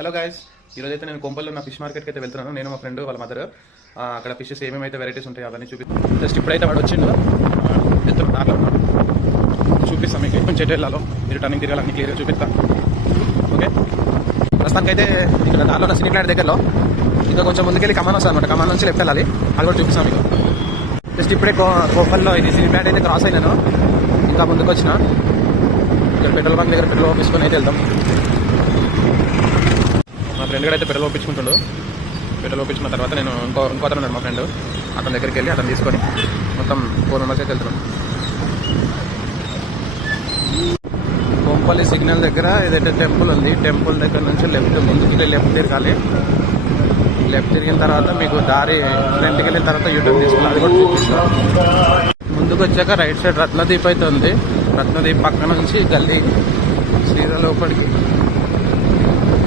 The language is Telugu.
హలో గాయస్, ఈరోజు అయితే నేను కొంపల్లో ఉన్న ఫిష్ మార్కెట్కి అయితే వెళ్తున్నాను. నేను మా ఫ్రెండ్ వాళ్ళ మదర్. అక్కడ ఫిషెస్ ఏమేమైతే వెరైటీస్ ఉంటాయో అవన్నీ చూపిస్తాను. జస్ట్ ఇప్పుడైతే వాడు వచ్చిండు, వెళ్తున్నాను దాంట్లో చూపిస్తాను మీకు. కొంచెం చెట్టు వెళ్ళాలో మీరు టర్నింగ్ తిరగాలని క్లియర్గా చూపిస్తాను. ఓకే, ప్రస్తుతానికి అయితే ఇక్కడ దాంట్లో సినీ ప్లాంట్ దగ్గరలో ఇంకా కొంచెం ముందుకెళ్ళి కమాన్ వస్తుంది అనమాట. కమాన్ నుంచి లెఫ్ట్ వెళ్ళాలి, అది కూడా చూపిస్తాను మీకు. జస్ట్ ఇప్పుడే కోపల్లో ఇది సినీ ప్లాంట్ అయితే క్రాస్ అయినాను. ఇంకా ముందుకు వచ్చిన ఇక్కడ పెట్రోల్ బంక్ దగ్గర పెట్రోల్ పంపించుకొని అయితే వెళ్తాం. మా ఫ్రెండ్ కూడా అయితే పెట్రోల్ ఒప్పించుకుంటుండు. పెట్రోల్ ఒప్పించుకున్న తర్వాత నేను ఇంకో అతను ఉన్నాడు మా ఫ్రెండ్, అతని దగ్గరికి వెళ్ళి అతను తీసుకొని మొత్తం 4 మెంబర్స్ అయితే వెళ్తున్నాం. కొంపల్లి సిగ్నల్ దగ్గర ఏదైతే టెంపుల్ ఉంది, టెంపుల్ దగ్గర నుంచి ముందుకి లెఫ్ట్ తిరగాలి. లెఫ్ట్ తిరిగిన తర్వాత మీకు దారి ఫ్రంట్కి వెళ్ళిన తర్వాత యూటర్న్ తీసుకోవాలి, అది కూడా చూపిస్తాను. ముందుకు వచ్చాక రైట్ సైడ్ రత్నదీప్ అయితే ఉంది. రత్నదీప్ పక్కన నుంచి గల్లీ సీదా లోపలికి